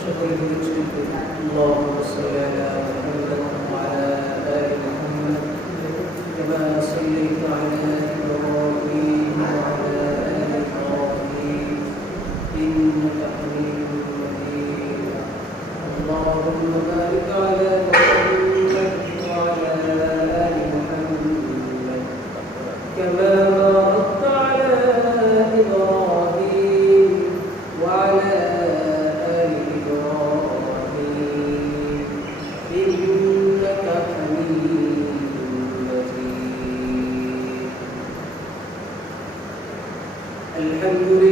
সকলে মিলে Hallelujah.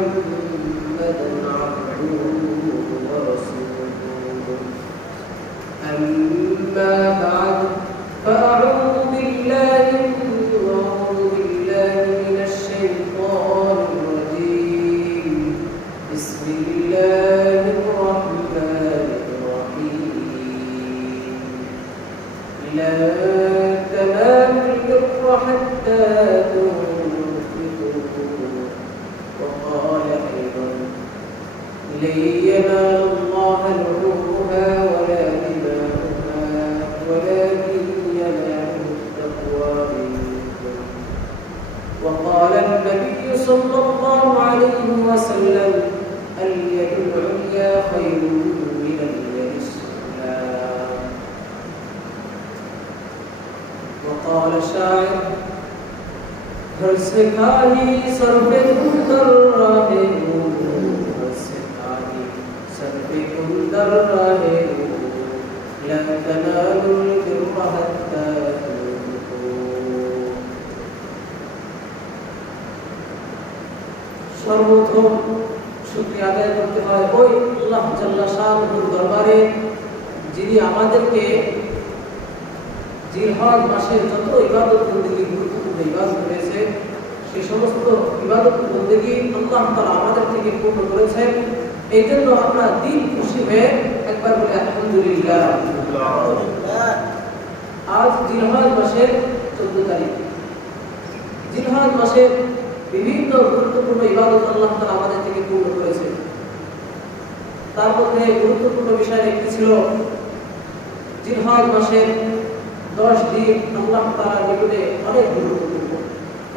Thank you. وقال الشاعر her सिखाही sir पे कुंदर रहे हो हर सिखाही सर पे कुंदर रहे हो لا تنالوا البر حتى تنفقوا সর্বপ্রথম শুক্রিয়া আদায় করতে হয় ওই আল্লাহ জাল্লা শাহুর দরবারে যিনি আমাদেরকে জিলহজ মাসের যত ইবাদত বন্দেগী গুরুত্বপূর্ণ ইবাদত রয়েছে, সেই সমস্ত ইবাদত বন্দেগী আল্লাহ তালা আমাদের থেকে পূর্ণ করেছেন। এই জন্য আমরা দিন খুশি হয়ে একবার বলে, আলহামদুলিল্লাহ। আজ জিলহজ মাসের চোদ্দ তারিখ। জিলহজ মাসের বিভিন্ন গুরুত্বপূর্ণ ইবাদত আল্লাহ তালা আমাদের থেকে পূর্ণ করেছে তার মধ্যে গুরুত্বপূর্ণ বিষয় একটি ছিল, জিলহজ মাসের দশ দিন আল্লাহ তালার নিকটে অনেক গুরুত্বপূর্ণ।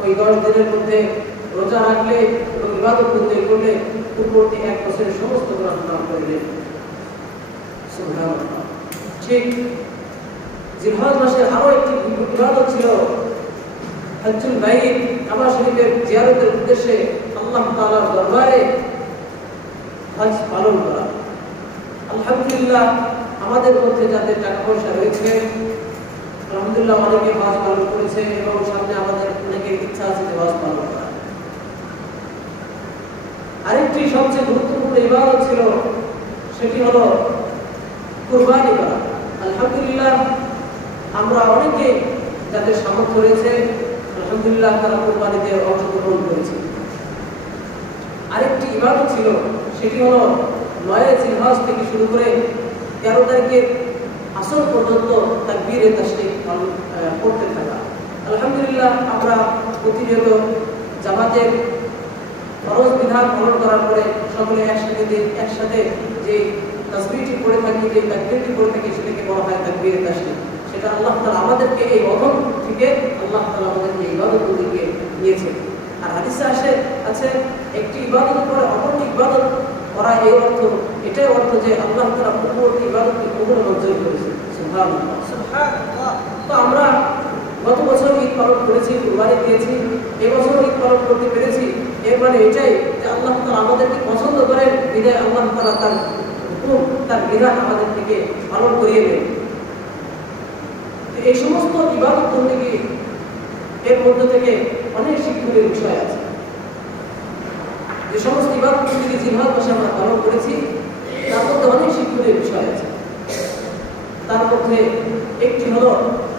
ওই দশ দিনের মধ্যে রোজা রাখলে এবং ইবাদত করলে পূর্ববর্তী এক বছরের সমস্ত গ্রহণ নাম করলে সুবহানাল্লাহ। ঠিক জিলহজ মাসের আরও একটি ইবাদত ছিল হজ্জুল বাইত কাবা শরীফের জিয়ারতের উদ্দেশ্যে আল্লাহ তাআলার দরবারে হজ পালন করা। আলহামদুলিল্লাহ আমাদের মধ্যে যাদের টাকা পয়সা রয়েছে আলহামদুলিল্লাহ অনেকে হজ পালন করেছে এবং সামনে আমাদের অনেকের ইচ্ছা আছে যে হজ পালন করা আরেকটি সবচেয়ে গুরুত্বপূর্ণ ইবাদত ছিল, সেটি হলো কুরবানি করা। আলহামদুলিল্লাহ, আমরা অনেকে যাদের সামর্থ্য রয়েছে, আলহামদুলিল্লাহ তারা কোরবানিতে অংশগ্রহণ করেছে। আরেকটি ইবাদত ছিল, সেটি হলো নয় জিলহজ থেকে শুরু করে তেরো তারিখের আসর পর্যন্ত তার বীরে তাসরিক করতে থাকা। আলহামদুলিল্লাহ, আমরা প্রতিনিয়ত জামাতের ফরজ বিধান পালন করার পরে সকলে একসাথে একসাথে যে তসবিরটি পড়ে থাকি, যে তাকবীরটি পড়ে থাকি, সেটাকে বলা হয় তাকবীর তাসরিক সেটা আল্লাহ তালা আমাদেরকে এই অধম থেকে আল্লাহ তাআলা আমাদেরকে ইবাদতগুলিকে নিয়েছে আর হাদিসে আসে আছে, একটি ইবাদত করে অপরটি ইবাদত করা এই অর্থ এটাই অর্থ যে আল্লাহ তারা পূর্ববর্তী ইবাদতকে কবুল মঞ্জুর করেছে। তো আমরা গত বছর ঈদ পালন করেছি কুরবানি দিয়েছি এবছর ঈদ পালন করতে পেরেছি। এর মানে এটাই যে আল্লাহ তালা আমাদেরকে পছন্দ করেন বিদায় আল্লাহ তালা তার হুকুম তার বিধান আমাদের থেকে পালন করিয়ে দেন। এই সমস্ত ইবাদত বন্দেগী এর মধ্যে থেকে অনেক শিক্ষণীয় বিষয় আছে। যে সমস্ত ইবাদত বন্দেগী জিহাদ মাসে আমরা পালন করেছি তার মধ্যে অনেক শিক্ষণীয় বিষয় আছে। তার মধ্যে একটি হলো,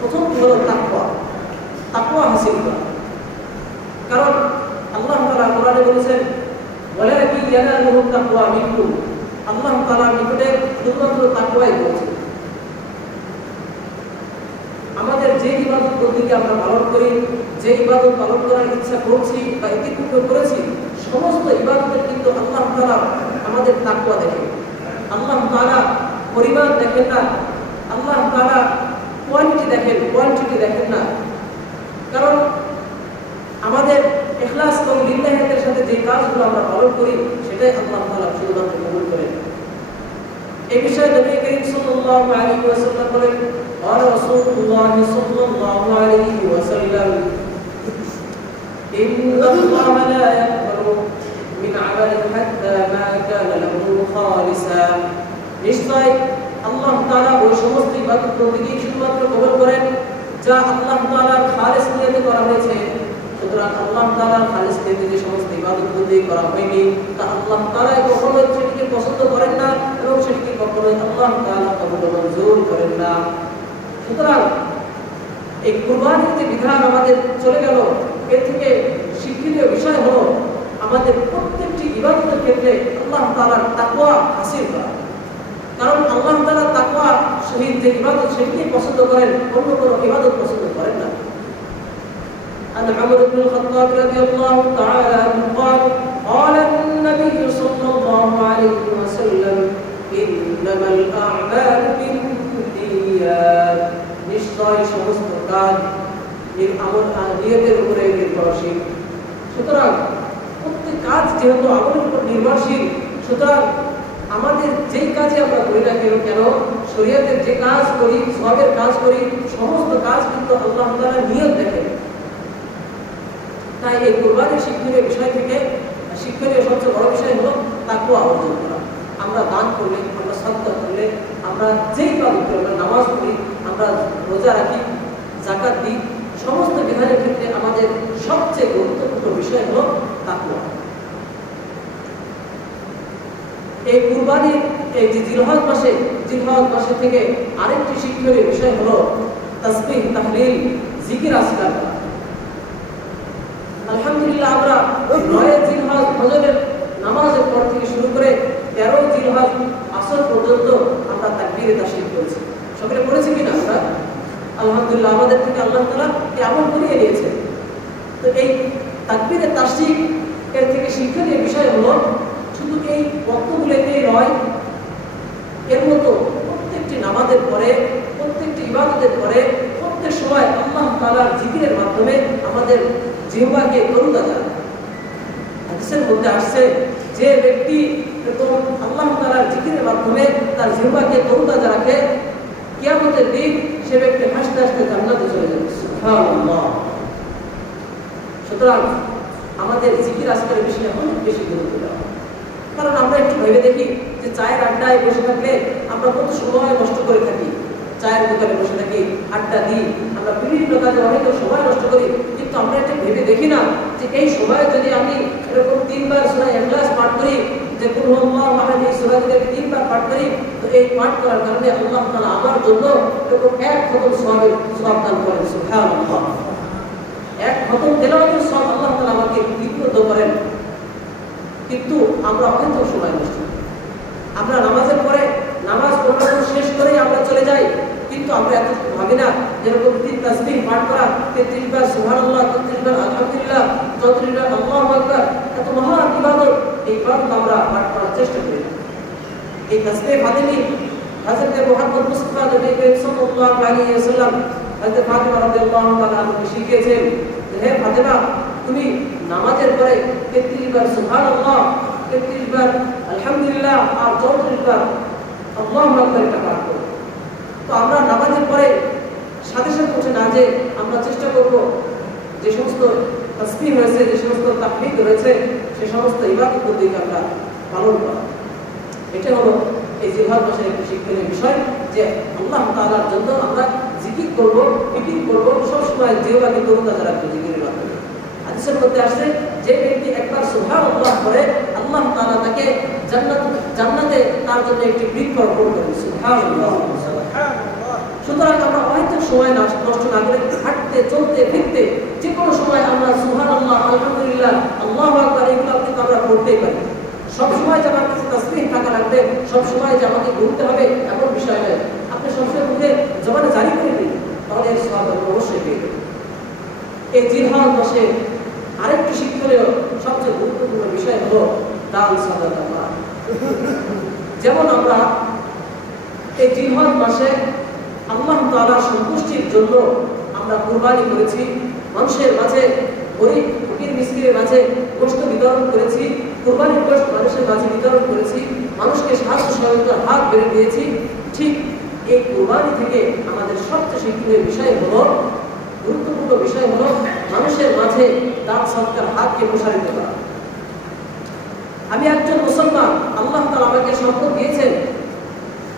প্রথমটি হলো তাকওয়া। তাকওয়া হাসিল করা। কারণ আল্লাহ তাআলা কোরআনে বলেছেন, ওয়ালাকি ইয়ানালুহু তাকওয়া মিনকুম। আল্লাহ তাআলা নিকটে শুধুমাত্র তাকওয়াই বলেছেন আমাদের যে ইবাদত বন্দিকে আমরা পালন করি, যে ইবাদত পালন করার ইচ্ছা করছি বা ইতিপূর্বে করেছি, সমস্ত ইবাদতের কিন্তু আল্লাহ তাআলা আমাদের তাকওয়া দেখেন আল্লাহ তারা পরিমাণ দেখেন না, আল্লাহ তারা কোয়ালিটি দেখেন কোয়ান্টিটি দেখেন না। কারণ আমাদের এখলাস এবং লিল্লাহের সাথে যে কাজগুলো আমরা পালন করি, সেটাই আল্লাহ তালা শুধুমাত্র গ্রহণ করেন। এ বিষয়ে নবী করিম সাল্লাল্লাহু আলাইহি ওয়াসাল্লাম বলেন, আর রাসূলুল্লাহ সাল্লাল্লাহু আলাইহি ওয়াসাল্লাম, ইন্নাল্লাহা লা من عمل حتى ما كان له خالصا নিশ্চয় আল্লাহ তাআলা ওই সমস্ত ইবাদত বন্দেগী শুধুমাত্র কবুল করেন যা আল্লাহ তাআলার খালিস নিয়তে করা হয়েছে সুতরাং আল্লাহ তাআলার খালিস নিয়তে যে সমস্ত ইবাদত বন্দেগী করা হয়নি তা আল্লাহ তাআলা কখনো সেটিকে পছন্দ করেন না এবং সেটিকে কখনো আল্লাহ তাআলা কখনো মঞ্জুর করেন না সুতরাং এই কুরবানির যে বিধান আমাদের চলে গেল এর থেকে শিক্ষণীয় বিষয় হলো আমাদের প্রত্যেকটি ইবাদতের ক্ষেত্রে আল্লাহ তাআলার তাকওয়া হাসিল করা কারণ আল্লাহ তাআলা তাকওয়া শহীদ যে ইবাদত সেটিকে পছন্দ করেন অন্য কোনো ইবাদত পছন্দ করেন না عن عمرو بن الخطاب رضي الله تعالى عنه قال قال النبي صلى الله عليه وسلم إنما الأعمال بالنيات নিশ্চয় সমস্ত কাজ এর আমল আর নিয়তের উপরে নির্ভরশীল সুতরাং প্রত্যেক কাজ যেহেতু আমলের উপর নির্ভরশীল, সুতরাং আমাদের যেই কাজে আমরা করি না কেন শরীয়তের যে কাজ করি, সবের কাজ করি, সমস্ত কাজ কিন্তু আল্লাহ তাআলা নিয়ত দেখেন। তাই এই কোরবানির শিক্ষণীয় বিষয় থেকে, শিক্ষণীয় সবচেয়ে বড় বিষয় হলো তাকুয়া অর্জন করা আমরা দান করলে, আমরা সদ্গা করলে, আমরা যেই কাজ করি, আমরা নামাজ পড়ি, আমরা রোজা রাখি জাকাত দিই সমস্ত বিধানের ক্ষেত্রে আমাদের সবচেয়ে গুরুত্বপূর্ণ বিষয় হলো তাকুয়া এই কুরবানির এই যে জিলহজ মাসে জিলহজ মাসে থেকে আরেকটি শিক্ষণীয় বিষয় হলো তাসবিহ, তাহলিল, জিকির আসকার আলহামদুলিল্লাহ, আমরা নয় নামাজের পর থেকে শুরু করে তেরো জিলহজ আসর পর্যন্ত আমরা তাকবীরে তাশরিফ করেছি। সকলে পড়েছি কিনা আমরা? আলহামদুলিল্লাহ, আমাদের থেকে আল্লাহ তাআলা এমন করিয়ে নিয়েছে তো এই তাকবীরে তাশরিফ এর থেকে শিক্ষণীয় বিষয় হলো, শুধু এই বক্তগুলোতেই নয়, এর মতো প্রত্যেকটি নামাজের পরে, প্রত্যেকটি ইবাদতের পরে, প্রত্যেক সময় আল্লাহ তাআলার জিকিরের মাধ্যমে আমাদের জিহ্বাকে যায় হাদিসের মধ্যে আসছে, যে ব্যক্তি এরকম আল্লাহ তাআলার জিকিরের মাধ্যমে তার জিহ্বাকে তরুতাজা রাখে কিয়ামতের দিন সে ব্যক্তি হাসতে হাসতে জান্নাতে চলে যাবে সুতরাং আমাদের জিকির আজকের বিষয়ে অনেক বেশি গুরুত্ব দেওয়া কারণ আমরা একটু ভেবে দেখি যে চায়ের আড্ডায় বসে থাকলে আমরা কত সময় নষ্ট করে থাকি। চায়ের দোকানে বসে থাকি, আড্ডা দিই, আমরা বিভিন্ন কাজে অনেক সময় নষ্ট করি কিন্তু আমরা এটা ভেবে দেখি না যে এই সময় যদি আমি এরকম তিনবার সুরা এখলাস পাঠ করি, যে কোন এই সুরা যদি আমি তিনবার পাঠ করি, তো এই পাঠ করার কারণে আল্লাহ তাআলা আমার জন্য এরকম এক খতম সওয়াবের সওয়াব দান করেন এক খতম তেলাওয়াতের সওয়াব আল্লাহ তাআলা আমাকে লিপিবদ্ধ করেন। কিন্তু আমরা অহেতুক সময় নষ্ট আমরা নামাজের পরে নামাজ পড়ানো শেষ করেই আমরা চলে যাই। কিন্তু আমরা এত ভাবি না যেরকম তিন তাসবিহ পাঠ করা, তেত্রিশ বার সুবহানাল্লাহ তেত্রিশ বার আলহামদুলিল্লাহ, চৌত্রিশ বার আল্লাহু আকবার, এত মহান ইবাদত, এই ইবাদত আমরা পাঠ করার চেষ্টা করি। এই তাসবিহ ফাতিমি, হযরত মুহাম্মদ মুস্তাফা নবী করিম সাল্লাল্লাহু আলাইহি ওয়াসাল্লাম হযরত ফাতিমা রাদিয়াল্লাহু তাআলা আমাকে শিখিয়েছেন যে, হে ফাতিমা, তুমি নামাজের পরে তেত্রিশ বার সুহান আল্লাহ তেত্রিশ বার আলহামদুলিল্লাহ আর চৌত্রিশ বার আল্লাহ আকবর এটা পাঠ করো। তো আমরা নামাজের পরে সাথে সাথে উঠে না যে আমরা চেষ্টা করব যে সমস্ত তসবি রয়েছে, যে সমস্ত তাকলিক রয়েছে, সে সমস্ত ইবাদত পদ্ধতি আমরা পালন করা। এটা হলো এই জিহাদ মাসের একটি শিক্ষণীয় বিষয় যে আল্লাহ তাআলার জন্য আমরা জিকির করব ফিকির করব, সবসময় জিহবাকে তরুণ তাজা রাখব জিকিরের মাধ্যমে হাদিসের মধ্যে আসছে যে ব্যক্তি একবার সুবহানাল্লাহ করে আল্লাহ তাআলা তাকে জান্নাত জান্নাতে তার জন্য একটি বৃক্ষ রোপণ করবে সুবহানাল্লাহ। সুতরাং আমরা হয়তো সময় নষ্ট না করে হাঁটতে, চলতে, ফিরতে যে কোনো সময় আমরা সুহান আল্লাহ আলহামদুলিল্লাহ, আল্লাহ আকবর, এগুলো কিন্তু আমরা করতেই পারি। সব সময় যে আমার কাছে তসবিহ থাকা লাগবে, সব সময় যে আমাকে ঘুরতে হবে, এমন বিষয় নয়। আপনি সবসময় মুখে জবানে জারি করে দিন, তাহলে এর সব অবশ্যই পেয়ে। এই জিরহান মাসে আরেকটি শিক্ষণীয়, সবচেয়ে গুরুত্বপূর্ণ বিষয় হলো দান সাদাকা যেমন আমরা এই জিহাদ মাসে আল্লাহ তাআলার সন্তুষ্টির জন্য আমরা কুরবানি করেছি। মানুষের মাঝে গরিব, ফকির, মিসকিনের মাঝে গোষ্ঠ বিতরণ করেছি। কুরবানির গোষ্ঠ মানুষের মাঝে বিতরণ করেছি। মানুষকে সাহায্য সহায়তার হাত বেড়ে দিয়েছি। ঠিক এই কুরবানি থেকে আমাদের সবচেয়ে শিক্ষণীয় বিষয় হলো, গুরুত্বপূর্ণ বিষয় হলো মানুষের মাঝে দান সৎকার হাতকে প্রসারিত করা। আমি একজন মুসলমান, আল্লাহ তাআলা আমাকে সম্পদ দিয়েছেন।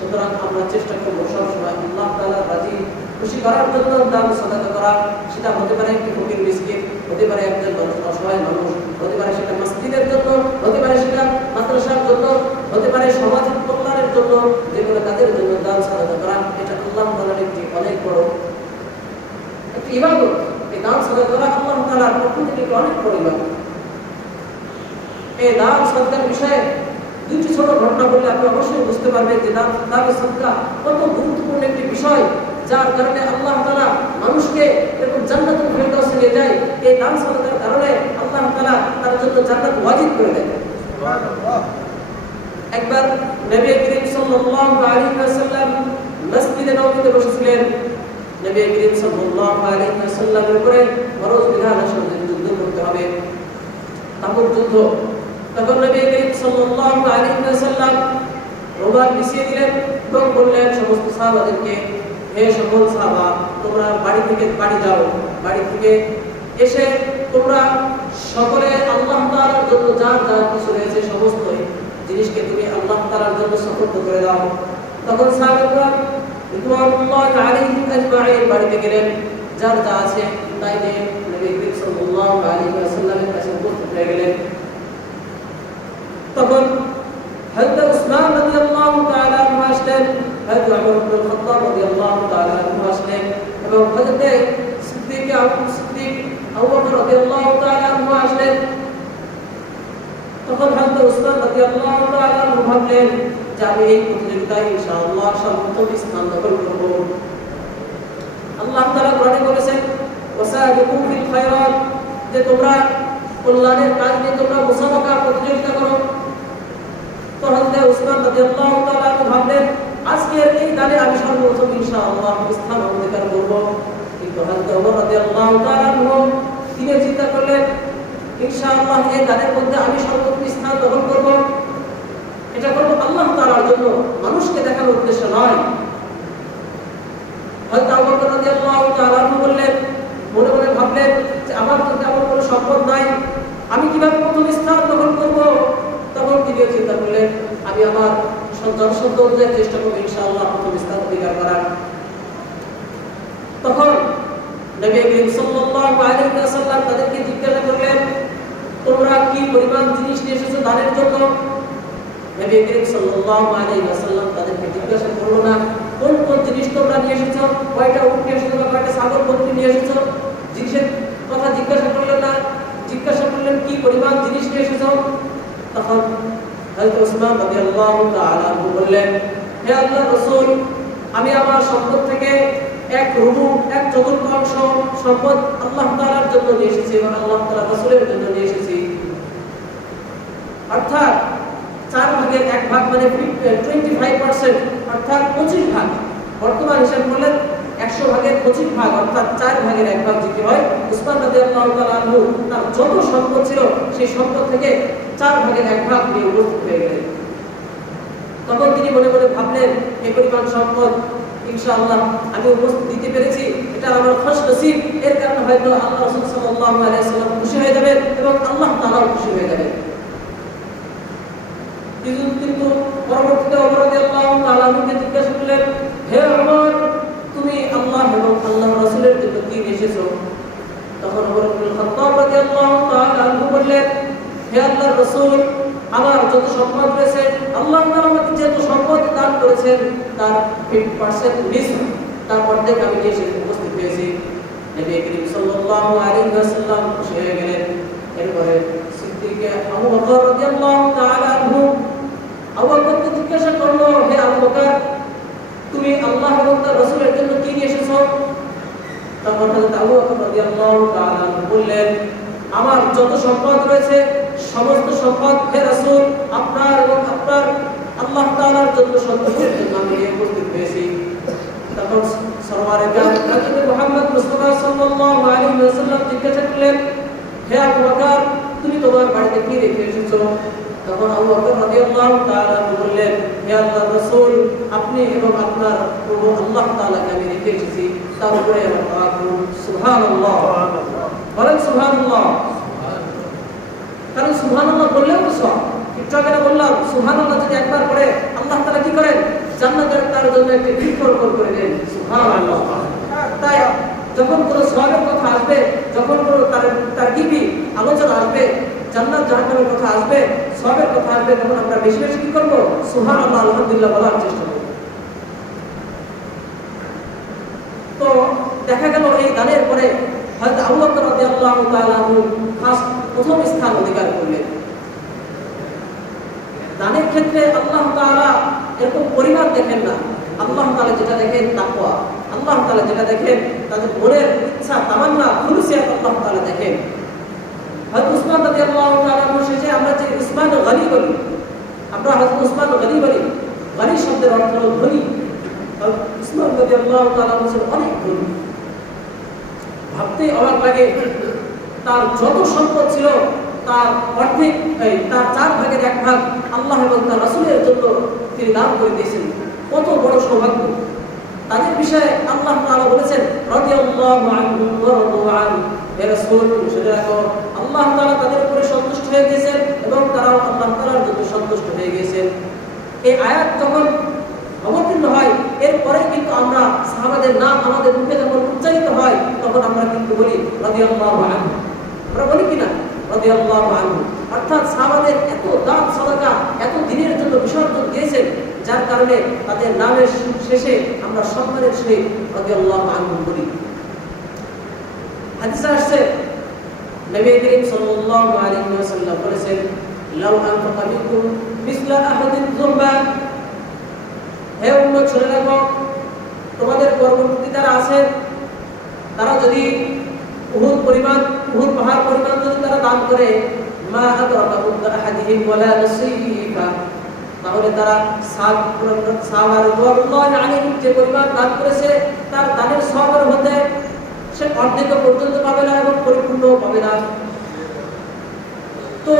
সুতরাং আমরা চেষ্টা করব সবসময় আল্লাহ তাআলা রাজি, খুশি করার জন্য দান সাদাকা করা। সেটা হতে পারে একটি ফকির মিসকিন, হতে পারে একজন অসহায় মানুষ, হতে পারে সেটা মসজিদের জন্য, হতে পারে সেটা মাদ্রাসার জন্য, হতে পারে সমাজের কল্যাণের জন্য যে কোনো কাজের জন্য দান সাদাকা করা। এটা আল্লাহ তাআলার একটি অনেক বড় একটি ইবাদত। এই দান সাদাকা করা আল্লাহ তাআলার পক্ষ থেকে অনেক বড় ইবাদত। এই দান সদকার বিষয়ে দুইটি ছোট ঘটনা বললে আপনি অবশ্যই বুঝতে পারবেন যে দান সদকা কত গুরুত্বপূর্ণ একটি বিষয়, যার কারণে আল্লাহ তালা মানুষকে এরকম জান্নাতুল ফেরদাউসে নিয়ে যায়। এই দান সদকার কারণে আল্লাহ তালা তার জন্য জান্নাত ওয়াজিব করে দেন একবার নবী করিম সাল্লাল্লাহু আলাইহি ওয়াসাল্লাম মসজিদে নববীতে বসেছিলেন। নবী করিম সাল্লাল্লাহু আলাইহি ওয়াসাল্লামের উপরে ফরজ বিধান আসলে যুদ্ধ করতে হবে। তাবুক যুদ্ধ তখন নবী করিম সাল্লাল্লাহু আলাইহি ওয়াসাল্লাম রোবার মিশিয়ে দিলেন এবং বললেন, সমস্ত সাহাবাদেরকে, হে সকল সাহাবা, তোমরা বাড়ি থেকে বাড়ি যাও বাড়ি থেকে এসে তোমরা সকলে আল্লাহ তাআলার জন্য যা যা কিছু রয়েছে সমস্ত জিনিসকে তুমি আল্লাহ তাআলার জন্য সমর্থ করে দাও। তখন সাহাবারা রিদওয়ানুল্লাহ আলাইহিম আজমাইন বাড়িতে গেলেন। যার যা আছে তাই নিয়ে নবী করিম সাল্লাল্লাহু আলাইহি ওয়াসাল্লামের কাছে উপস্থিত হয়ে গেলেন। তখন হযরত উসমান আনহু আসলেন এবং হযরত সিদ্দিক আবু সিদ্দিক আবু বকর আসলেন। তখন হযরত উসমান আনহু ভাবলেন যে আমি এই প্রতিযোগিতায় ইনশাআল্লাহ সর্বোত্তম স্থান দখল করব। আল্লাহ কোরআনে বলেছেন, ওয়াসাবিকু ফিল খায়রাত যে তোমরা কল্যাণের কাজ নিয়ে তোমরা মুসাবাকা প্রতিযোগিতা করো। ভাবলেন, আজকের এই দানে আমি সর্বপ্রথম স্থান অধিকার করব। কিন্তু হযরত ওমর রাদিয়াল্লাহু চিন্তা করলেন, ইনশাআল্লাহ এই দানের মধ্যে আমি সর্বোত্তম স্থান দখল করব। এটা করব আল্লাহ তাআলার জন্য, মানুষকে দেখানোর উদ্দেশ্য নয়। হযরত বকর রাদিয়াল্লাহু তাআলা বললেন, মনে মনে ভাবলেন যে আমার তো তেমন কোনো সম্পদ নাই, আমি কীভাবে প্রথম স্থান দখল করব? তখন চিন্তা করলেন আমি আমার সন্তান সন্তানদের চেষ্টা করব, ইনশাআল্লাহ প্রথম স্থান অধিকার করার। তখন নবী তাদেরকে জিজ্ঞাসা করলেন, তোমরা কি পরিমাণ জিনিস নিয়ে এসেছ দানের জন্য? নবী করিম তাদেরকে জিজ্ঞাসা করল, না, কোন কোন জিনিস তোমরা নিয়ে এসেছ? কয়টা নিয়ে এসেছ কয়টা নিয়ে এসেছ? জিনিসের কথা জিজ্ঞাসা করলেন না, জিজ্ঞাসা করলেন, কি পরিমাণ জিনিস নিয়ে এসেছ? তখন হযরত ওসমান রাদিয়াল্লাহু তাআলা বললেন, হে আল্লাহর রাসূল, আমি আমার সম্পদ থেকে এক রুবু, এক চতুর্থাংশ সম্পদ আল্লাহ তাআলার জন্য নিয়ে এসেছি এবং আল্লাহ তাআলা রাসূলের জন্য নিয়ে এসেছি। অর্থাৎ চার ভাগের এক ভাগ মানে টোয়েন্টি ফাইভ পার্সেন্ট অর্থাৎ পঁচিশ ভাগ। বর্তমান হিসাব করলে একশো ভাগের পঁচিশ ভাগ, অর্থাৎ চার ভাগের এক ভাগ যেটি হয়, উসমান রাজি আল্লাহ আনহু তার যত সম্পদ ছিল, সেই সম্পদ থেকে চার ভাগের এক ভাগ নিয়ে উপস্থিত হয়ে গেলেন। তখন তিনি মনে মনে ভাবলেন এই পরিমাণ সম্পদ, ইনশাআল্লাহ আমি উপস্থিত দিতে পেরেছি, এটা আমার খোশ নসিব। এর কারণে হয়তো আল্লাহ রসুল সাল্লাল্লাহু আলাইহি সাল্লাম খুশি হয়ে যাবেন এবং আল্লাহ তাআলাও খুশি হয়ে যাবেন। কিন্তু পরবর্তীতে ওমর রাদিয়াল্লাহু তাআলা আনহুকে জিজ্ঞাসা করলেন, হে ওমর তুমি আল্লাহ এবং আল্লাহ রাসূলের জন্য কি এসেছ। তখন বললেন, হে আল্লাহর রাসূল, আমার যত সম্পদ রয়েছে, আল্লাহ আমাকে যত সম্পদ দান করেছেন, তার 50% মিস তার অর্ধেক আমি এসে উপস্থিত হয়েছি। নবী করিম সাল্লাল্লাহু আলাইহি ওয়াসাল্লাম খুশি হয়ে গেলেন। এরপরে সিদ্দিক আবু বকর রাদিয়াল্লাহু তাআলা আনহু আবু বকরকে জিজ্ঞাসা করল হে আবু বকর তুমি আল্লাহ এবং তার রাসূলের জন্য কি নিয়ে এসেছ তখন হযরত আমার যত সম্পদ রয়েছে, সমস্ত সম্পদ হে রাসূল, আপনার এবং আপনার আল্লাহ তাআলার জন্য সন্তুষ্টির জন্য আমি উপস্থিত হয়েছি। তখন সরওয়ারে হযরত মুহাম্মদ মুস্তাফা সাল্লাল্লাহু আলাইহি ওয়াসাল্লাম জিজ্ঞাসা করলেন, হে আবু বকর, তুমি তোমার বাড়িতে কি রেখে এসেছ? তখন আবু বকর রাদিয়াল্লাহু তাআলা বললেন, হে আল্লাহর রাসূল, আপনি এবং আপনার প্রভু আল্লাহ তাআলাকে আমি রেখে এসেছি। বলেন বললেও তো বললাম যদি একবার আল্লাহ কি তার জন্য একটি করে তাই যখন কথা আসবে যখন তার আলোচনা আসবে কথা আসবে কথা আসবে তখন আমরা বেশি বেশি কি করব সুবহানাল্লাহ আলহামদুলিল্লাহ বলার চেষ্টা করব তো দেখা গেল এই গানের পরে হয়তো আবু বকর প্রথম স্থান অধিকার করলেন। দানের ক্ষেত্রে আল্লাহ তাআলা এরকম পরিমাণ দেখেন না। আল্লাহ তাআলা যেটা দেখেন তাকওয়া। আল্লাহ তাআলা যেটা দেখেন তাদের মনের ইচ্ছা, তামান্না খুলুসিয়াত আল্লাহ তাআলা দেখেন। হযরত উসমান রাদিয়াল্লাহু তাআলা আমরা যে উসমান গনি বলি, আমরা হযরত উসমান গনি বলি, গনি শব্দের অর্থ হলো ধনী। উসমান রাদিয়াল্লাহু তাআলা অনেক ধনী। ভাবতে অবাক লাগে। তার যত সম্পদ ছিল, তার অর্ধেক তার চার ভাগের এক ভাগ আল্লাহ এবং তার রাসূলের জন্য তিনি দান করে দিয়েছেন। কত বড় সৌভাগ্য। তাদের বিষয়ে আল্লাহ তাআলা বলেছেন আল্লাহ তাআলা তাদের উপরে সন্তুষ্ট হয়ে গেছেন এবং তারাও আল্লাহ তাআলার জন্য সন্তুষ্ট হয়ে গেছেন এই আয়াত যখন অবতীর্ণ হয়। এরপরে কিন্তু আমরা সাহাবাদের নাম আমাদের মুখে যখন উচ্চারিত হয়, তখন আমরা কিন্তু বলি রাদিয়াল্লাহু আনহু। আমরা বলি কিনা? রাদিয়াল্লাহু আনহু। অর্থাৎ সাহাবাদের এত দান সাদাকা, এত দিনের জন্য বিসর্জন দিয়েছেন, যার কারণে তাদের নামের শেষে আমরা সম্মানের সহিত রাদিয়াল্লাহু আনহু বলি। হাদিসে আসছে, নবী করিম সাল্লাল্লাহু আলাইহি ওয়াসাল্লাম বলেছেন, লাউ আনফাকা মিনকুম মিসলা আহাদিন যুরবান হে উম্মত, শুনে রাখো, তোমাদের পরবর্তী যারা আছে তারা যদি উহুদ পরিমাণ, উহুদ পাহাড় পরিমাণ যদি তারা দান করে, মা আদরাকা আহাদিহিম ওয়ালা নাসীফা তাহলে তারা সাত সাহাবার রাদিয়াল্লাহু আলাইহিম যে পরিমাণ দান করেছে, তার দানের সওয়াবের মধ্যে সে অর্ধেক পর্যন্ত পাবে না এবং পরিপূর্ণ পাবে না। তো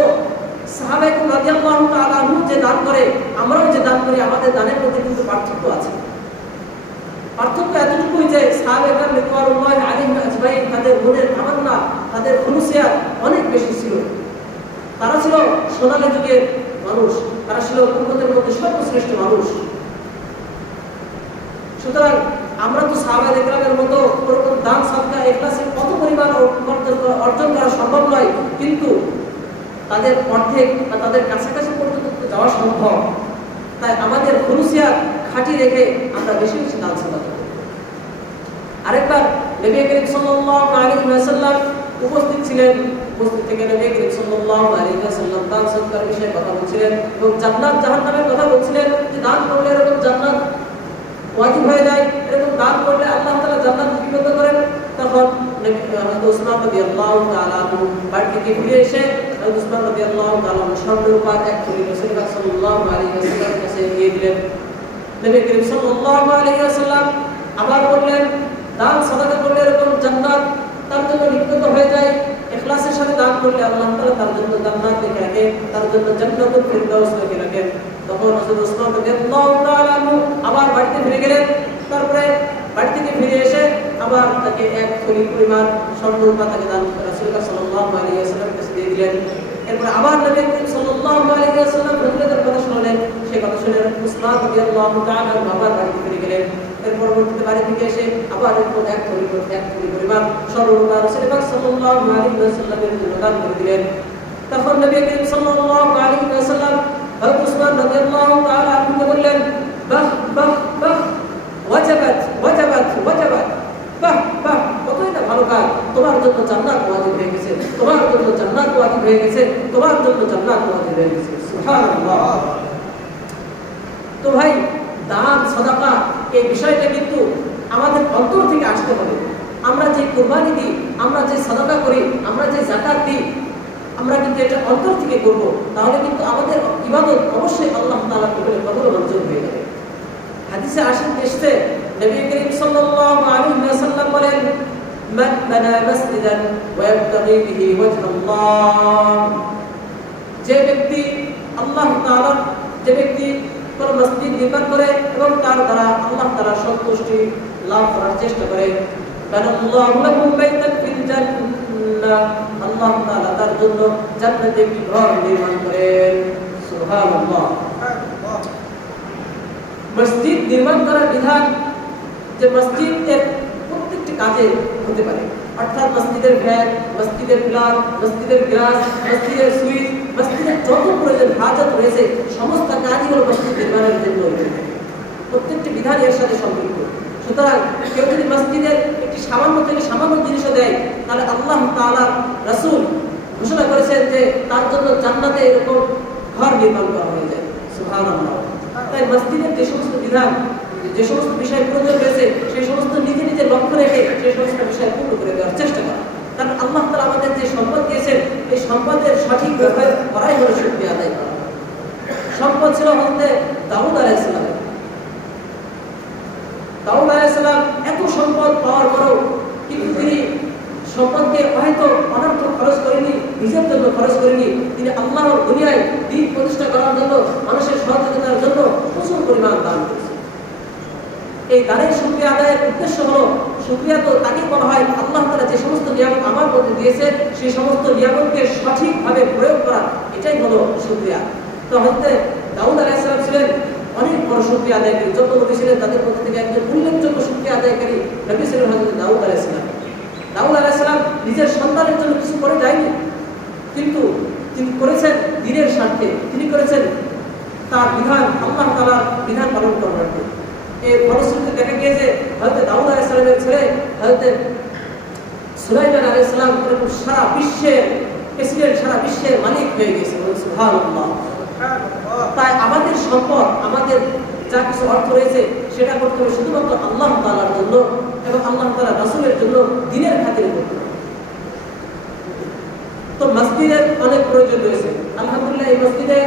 তারা ছিল সোনালী যুগের মানুষ, তারা ছিল উন্নতের মধ্যে সর্বশ্রেষ্ঠ মানুষ। সুতরাং আমরা তো সাহাবাদ একরামের মতো ওরকম দান, সাদকা এক্লাসের কত পরিমাণ অর্জন করা সম্ভব নয়, কিন্তু তাদের অর্ধেক বা তাদের কাছাকাছি পর্যন্ত যাওয়া সম্ভব। তাই আমাদের খুলুসিয়াত খাঁটি রেখে আমরা বেশি বেশি দান করব আরেকবার নবী করিম সাল্লাল্লাহু আলাইহি ওয়াসাল্লাম উপস্থিত ছিলেন। উপস্থিত থেকে নবী করিম সাল্লাল্লাহু আলাইহি ওয়াসাল্লাম দান সদকার বিষয়ে কথা বলছিলেন এবং জান্নাত জাহান্নামের কথা বলছিলেন যে দান করলে এরকম জান্নাত ওয়াজিব হয়ে যায় এরকম দান করলে আল্লাহ তাআলা জান্নাত বিপদ করেন। তখন নবী উসমান রাদিয়াল্লাহু তাআলা বাড়ি থেকে ফিরে এসে উসমান নবী আবার বললেন, দান, সাদাকা করলে এরকম জান্নাত তার জন্য নিকট হয়ে যায়। ইখলাসের সাথে দান করলে আল্লাহ তাআলা তার জন্য জান্নাত লিখে রাখে তার জন্য জান্নাতুল ফিরদাউস লিখে রাখেন। তখন ওসমান রাদিয়াল্লাহু তাআলা আনহু আবার বাড়িতে ফিরে গেলেন। তারপরে বাড়ি থেকে ফিরে এসে আবার তাকে এক থলি পরিমাণ স্বর্ণ রূপা তাকে দান রাসূলুল্লাহ সাল্লাল্লাহু আলাইহি ওয়াসাল্লাম কাছে দিয়ে দিলেন। এরপর আবার নবী সাল্লাল্লাহু আলাইহি ওয়াসাল্লাম রাসূলের কথা শুনলেন। সে কথা শুনে উসমান রাদিয়াল্লাহু তাআলা আবার বাড়িতে ফিরে গেলেন। এর পরবর্তীতে বাড়ি থেকে এসে আবার এরপর এক থলি এক থলি পরিমাণ স্বর্ণ রূপা রাসূলুল্লাহ সাল্লাল্লাহু আলাইহি ওয়াসাল্লামের জন্য দান করে দিলেন। তখন নবী করিম সাল্লাল্লাহু আলাইহি ওয়াসাল্লাম হযরত উসমান রাদিয়াল্লাহু তাআলা বললেন, বাহ বাহ বাহ, ওয়াজাবাত ওয়াজাবাত বাহ বাহ কাজ তোমার জন্য জান্নাত ওয়াজিব হয়ে গেছে। তোমার জন্য জান্নাত ওয়াজিব হয়ে গেছে। তোমার জন্য জান্নাত ওয়াজিব হয়ে গেছে। সুবহানাল্লাহ। তো ভাই, দান, সাদাকা, এই বিষয়টা কিন্তু আমাদের অন্তর থেকে আসতে হবে। আমরা যে কোরবানি দিই, আমরা যে সাদাকা করি, আমরা যে জাকাত দিই, আমরা কিন্তু এটা অন্তর থেকে করব। তাহলে কিন্তু আমাদের ইবাদত অবশ্যই আল্লাহ তাআলা কবুল কবুল মঞ্জুর হয়ে যাবে। হাদিসে আসেন, এসছে, নবী করিম সাল্লাল্লাহু আলাইহি ওয়াসাল্লাম বলেন বানা মাসজিদান ওয়া ইয়াবতাগি বিহি ওয়াজহ আল্লাহ যে ব্যক্তি আল্লাহ তাআলা যে ব্যক্তি কোন মসজিদ নির্মাণ করে এবং তার দ্বারা আল্লাহ তাআলা সন্তুষ্টি লাভ করার চেষ্টা করে, বানাল্লাহু লাহু বাইতান ফিল জান্নাহ, আল্লাহ তাআলা তার জন্য জান্নাতে একটি ঘর নির্মাণ করেন। সুবহানাল্লাহ। মসজিদ নির্মাণ করার বিধান যে মসজিদের প্রত্যেকটি কাজে হতে পারে। অর্থাৎ মসজিদের ভ্যান মসজিদের প্লান মসজিদের গ্লাস, মসজিদের সুইচ, মসজিদের যত প্রয়োজন হাজত রয়েছে, সমস্ত কাজই হলো মসজিদ নির্মাণের জন্য প্রত্যেকটি বিধান এর সাথে সম্পৃক্ত। সুতরাং কেউ যদি মসজিদের একটি সামান্য থেকে সামান্য জিনিসও দেয়, তাহলে আল্লাহ তাআলা রাসূল ঘোষণা করেছেন যে তার জন্য জান্নাতে এরকম ঘর নির্মাণ করা হয়ে যায়। সুবহানাল্লাহ। তাই মসজিদের যে সমস্ত বিধান, যে সমস্ত বিষয় প্রয়োজন রয়েছে, সেই সমস্ত রেখে সেই বিষয় পূর্ণ করে দেওয়ার চেষ্টা করা। কারণ আল্লাহ তালা আমাদের যে সম্পদ দিয়েছেন, এই সম্পদের সঠিক ব্যবহার করাই হলো শক্তি আদায় করা। সম্পদ ছিল হতে দাউদ আলাইসালামের দাউদ আলাইসালাম এত সম্পদ পাওয়ার পরও কিন্তু তিনি সম্পদকে হয়তো অনর্থ খরচ করেনি, নিজের জন্য খরচ করেনি, তিনি আল্লাহর দুনিয়ায় দিন প্রতিষ্ঠা করার জন্য, মানুষের সহযোগিতার জন্য প্রচুর পরিমাণ দান করেছে এই দানের শুক্রিয়া আদায়ের উদ্দেশ্য হলো শুক্রিয়া তো তাকে বলা হয়, আল্লাহ তারা যে সমস্ত নিয়ামত আমার মধ্যে দিয়েছে, সেই সমস্ত নিয়ামতকে সঠিকভাবে প্রয়োগ করা, এটাই হলো শুক্রিয়া। তো হতে দাউদ আলাইসালাম ছিলেন অনেক বড় শুক্রিয়া আদায়কারী যত নবী ছিলেন, তাদের মধ্যে থেকে একজন উল্লেখযোগ্য শুক্রিয়া আদায়কারী নবী ছিলেন হজরত দাউদ আলাইসালাম দাউদ আলাইসালাম নিজের সন্তানের জন্য কিছু করে যায়নি, কিন্তু তিনি করেছেন দিনের স্বার্থে, তিনি করেছেন তার বিধান, আল্লাহ তালার বিধান পালন করার জন্য এই ফলশ্রুতিতে দেখা গিয়েছে হয়তো দাউদ আলাইসালামের ছেলে হয়তো সুলাইমান আলাইসালাম এরকম সারা বিশ্বের প্রেসিডেন্ট সারা বিশ্বের মালিক হয়ে গেছে তাই আমাদের সম্পদ আমাদের যা কিছু অর্থ রয়েছে সেটা করতে হবে শুধুমাত্র আল্লাহ তালার জন্য এবং আল্লাহ তালা রাসুলের জন্য দিনের খাতিরে করতে হবে। তো মসজিদের অনেক প্রয়োজন রয়েছে। আলহামদুলিল্লাহ এই মসজিদে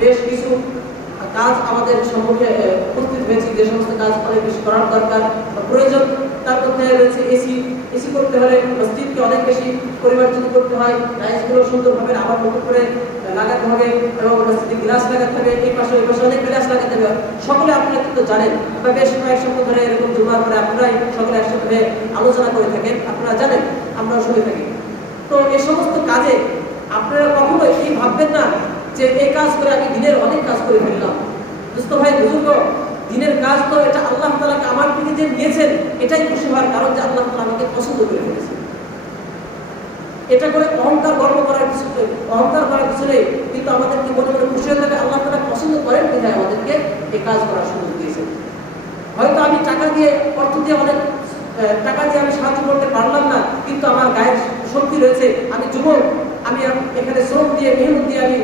বেশ কিছু কাজ আমাদের সম্মুখে উপস্থিত হয়েছে, যে সমস্ত কাজ অনেক বেশি করার দরকার প্রয়োজন, তার মধ্যে রয়েছে এসি এসি করতে হলে মসজিদকে অনেক বেশি পরিমার্জিত করতে হয়, টাইলসগুলো সুন্দরভাবে আবার নতুন করে লাগাতে হবে এবং মসজিদে গ্লাস লাগাতে হবে, এই পাশে ওই পাশে অনেক গ্লাস লাগাতে হবে। সকলে আপনারা কিন্তু জানেন, বা বেশ কয়েক সপ্তাহ ধরে এরকম জুমার পরে আপনারাই সকলে একসাথে আলোচনা করে থাকেন, আপনারা জানেন, আমরাও শুনে থাকি। তো এই সমস্ত কাজে আপনারা কখনো এই ভাববেন না যে এই কাজ করে আমি দিনের অনেক কাজ করে ফেললাম। দোস্ত ভাই, বুজুর্গ, দিনের কাজ তো এটা আল্লাহ তালাকে আমার দিকে যে নিয়েছেন এটাই খুশি হওয়ার কারণ যে আল্লাহ তালা আমাকে পছন্দ করে ফেলেছেন। এটা করে অহংকার গর্ব করার কিছু অহংকার করার কিছু নেই, কিন্তু আমাদেরকে মনে মনে খুশি হতে হবে আল্লাহ তালা পছন্দ করেন বিধায় আমাদেরকে এই কাজ করার সুযোগ দিয়েছেন। হয়তো আমি টাকা দিয়ে, অর্থ দিয়ে অনেক টাকা দিয়ে আমি সাহায্য করতে পারলাম না, কিন্তু আমার গায়ের শক্তি রয়েছে, আমি যুবক আমি এখানে শ্রম দিয়ে, মেহনত দিয়ে আমি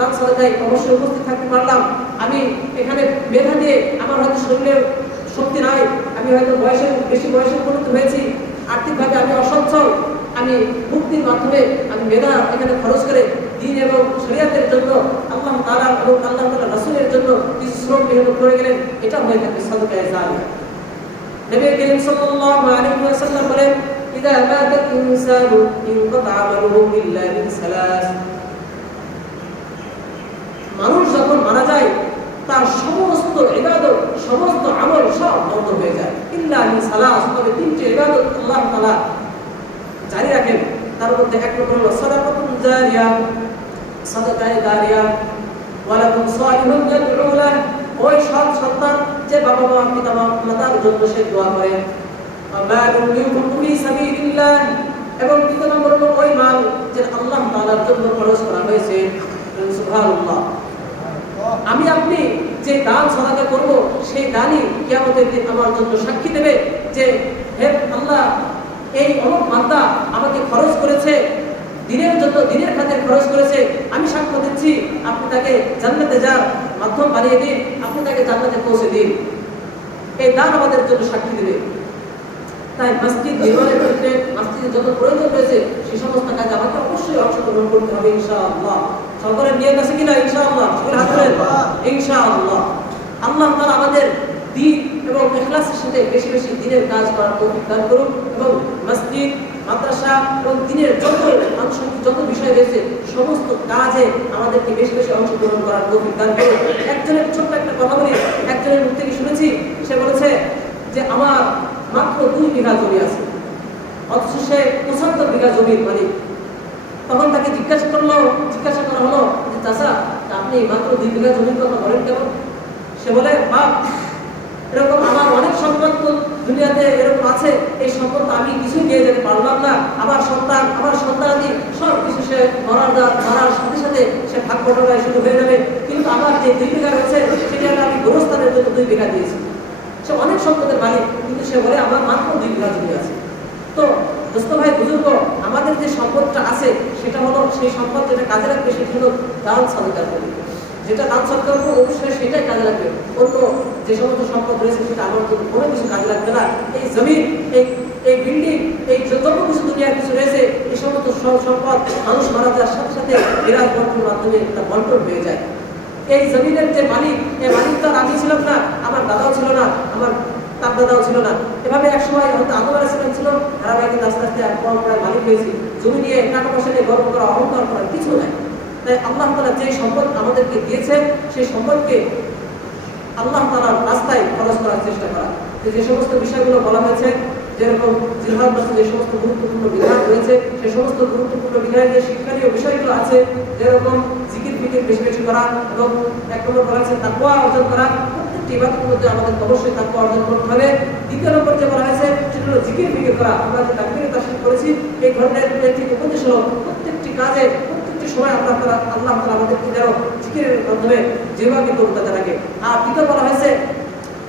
দান সাদাকায় অবশ্যই উপস্থিত থাকতে পারলাম। আমি এখানে মেধা দিয়ে আমার হয়তো শরীরের শক্তি নাই, আমি হয়তো বয়সের বেশি বয়সে পরিণত হয়েছি। আর্থিকভাবে আমি অসচ্ছল, আমি মুক্তির মাধ্যমে আমি মেধা এখানে খরচ করে দিন এবং শরিয়াতের জন্য, আল্লাহ তাআলা এবং আল্লাহ তাআলা রাসূলের জন্য কিছু শ্রম মেহনত করে গেলেন, এটা হয়ে থাকে সাদকায়ে জারিয়া নবী করিম সাল্লাল্লাহু আলাইহি ওয়াসাল্লাম বলেন, ইদা মাতা ইনসানু ইনকাতা আমালুহু ইল্লা মিন সালাস মানুষ যখন মারা যায় তার সমস্ত ইবাদত, সমস্ত আমল সব বন্ধ হয়ে যায়। ইল্লা সালাস, তবে তিনটি ইবাদত আল্লাহ তাআলা জারি রাখেন। তার মধ্যে এক নম্বর হলো সাদাকাতুন জারিয়া, সাদাকায়ে জারিয়া, ওয়ালাকুম ওই সৎ সন্তান যে বাবা মা পিতা মাতার জন্য সে দোয়া করে। আমালুন ইউনফিকু সাবিলিল্লাহ। এবং দ্বিতীয় নম্বর হলো ওই মাল যে আল্লাহ তাআলার জন্য খরচ করা হয়েছে। সুবহানাল্লাহ। আমি আপনি যে দান সদাকা করব, সেই দানই কিয়ামতের দিন আমার জন্য সাক্ষী দেবে যে, হে আল্লাহ, এই অমুক মান্দা আমাকে খরচ করেছে, দিনের জন্য দিনের খাতে খরচ করেছে, আমি সাক্ষ্য দিচ্ছি, আপনি তাকে জান্নাতে যার মাধ্যম বানিয়ে দিন, আপনি তাকে জান্নাতে পৌঁছে দিন। এই দান আমাদের জন্য সাক্ষী দেবে। তাই মসজিদ নির্মাণের ক্ষেত্রে, মসজিদে যত প্রয়োজন রয়েছে সেই সমস্ত কাজে আমাকে অবশ্যই অংশগ্রহণ করতে হবে, ইনশাআল্লাহ। সকলের নিয়ত আছে কিনা? ইনশাআল্লাহ। সকলে হাত তুলেন ইনশাআল্লাহ। আল্লাহ তাআলা আমাদের দিন এবং ইখলাসের সাথে বেশি বেশি দিনের কাজ করার তৌফিক দান করুন এবং মসজিদ, মাদ্রাসা এবং দিনের যত আনুষঙ্গিক যত বিষয় রয়েছে, সমস্ত কাজে আমাদেরকে বেশি বেশি অংশগ্রহণ করার তৌফিক দান করুন। একজনের ছোট্ট একটা কথা বলি, একজনের মুখ থেকে শুনেছি, সে বলেছে যে, আমার মাত্র দুই বিঘা জমি আছে। অথচ সে পঁচাত্তর বিঘা জমির মালিক। তখন তাকে জিজ্ঞাসা করল, জিজ্ঞাসা করা হলো যে চাষা আপনি মাত্র দুই বিঘা জমির কথা বলেন কেন? সে বলে, বাপ, এরকম আমার অনেক সম্পদ তো দুনিয়াতে এরকম আছে, এই সম্পদ আমি কিছুই নিয়ে যেতে পারলাম না। আমার সন্তান, আমার সন্তানাদি সব কিছু সে মরার মরার সাথে সাথে সে ভাগ বটনায় শুরু হয়ে যাবে। কিন্তু আমার যে দুই বিঘা রয়েছে, সেটা আমি গোরস্থানের জন্য দুই বিঘা দিয়েছি। সে অনেক সম্পদের মালিক, কিন্তু সে বলে, আমার মাত্র দুই বিঘা জমি আছে। তো দোস্ত ভাই, বুজুর্গ, আমাদের যে সম্পদটা আছে, সেটা হলো সেই সম্পদ যেটা কাজে লাগবে, সেটা হলো দান সরকার করবে যেটা দান সরকার করবে অবশ্যই সেটাই কাজে লাগবে। অন্য যে সমস্ত সম্পদ রয়েছে, সেটা আমার জন্য কোনো কিছু কাজে লাগবে না। এই জমিন, এই এই বিল্ডিং, এই যত কিছু দুনিয়ার কিছু রয়েছে, এই সমস্ত সম্পদ মানুষ মারা যাওয়ার সাথে সাথে বিরাট বন্টনের মাধ্যমে তা বন্টন হয়ে যায়। এই জমিনের যে মালিক, এই মালিক তো আমি ছিলাম না, আমার দাদাও ছিল না, আমার তার দাদাও ছিল না। এভাবে এক সময় হয়তো আদম আলাইসালাম ছিল ধারাবাহিক আস্তে আস্তে এক পরম্পরায় মালিক হয়েছি। জমি নিয়ে টাকা পয়সা নিয়ে গর্ব করা, অহংকার করা কিছু নাই। তাই আল্লাহ তালা যে সম্পদ আমাদেরকে দিয়েছেন সেই সম্পদকে আল্লাহ তালার রাস্তায় খরচ করার চেষ্টা করা। যে সমস্ত বিষয়গুলো বলা হয়েছে, যেরকম জিহাদ যে সমস্ত গুরুত্বপূর্ণ বিধান রয়েছে, সে সমস্ত গুরুত্বপূর্ণ বিধানের শিক্ষণীয় বিষয়গুলো আছে, যেরকম জিকির ফিকির বেশি বেশি করা এবং এক নম্বর বলা হয়েছে তাকুয়া অর্জন করা। ইবাদতের মধ্যে আমাদের অবশ্যই তাকে অর্জন করতে হবে। দ্বিতীয় নম্বর যে বলা হয়েছে সেটা হলো জিকির ফিকির করা। আমরা যে তাকবিরে তাসির করেছি, এই ঘটনায় একটি উপদেশ হলো প্রত্যেকটি কাজে, প্রত্যেকটি সময় আল্লাহ তারা আল্লাহ তারা আমাদেরকে যেন জিকিরের মাধ্যমে যেভাবে করতে থাকে। আর দ্বিতীয় বলা হয়েছে,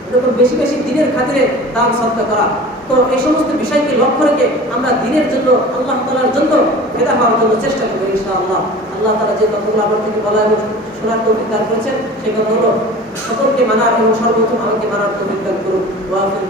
এরকম বেশি বেশি দিনের খাতিরে দান সৎকা করা। তো এই সমস্ত বিষয়কে লক্ষ্য রেখে আমরা দিনের জন্য, আল্লাহ তালার জন্য ভেদা হওয়ার জন্য চেষ্টা করব ইনশাআল্লাহ। আল্লাহ আল্লাহ তালা যে কথাগুলো আমার থেকে বলা এবং শোনার তৌফিক দান করেছেন সেই কথা হলো, সকলকে মানার এবং সর্বপ্রথম আমাকে মানার তৌফিক দান করুন। ওয়াফিল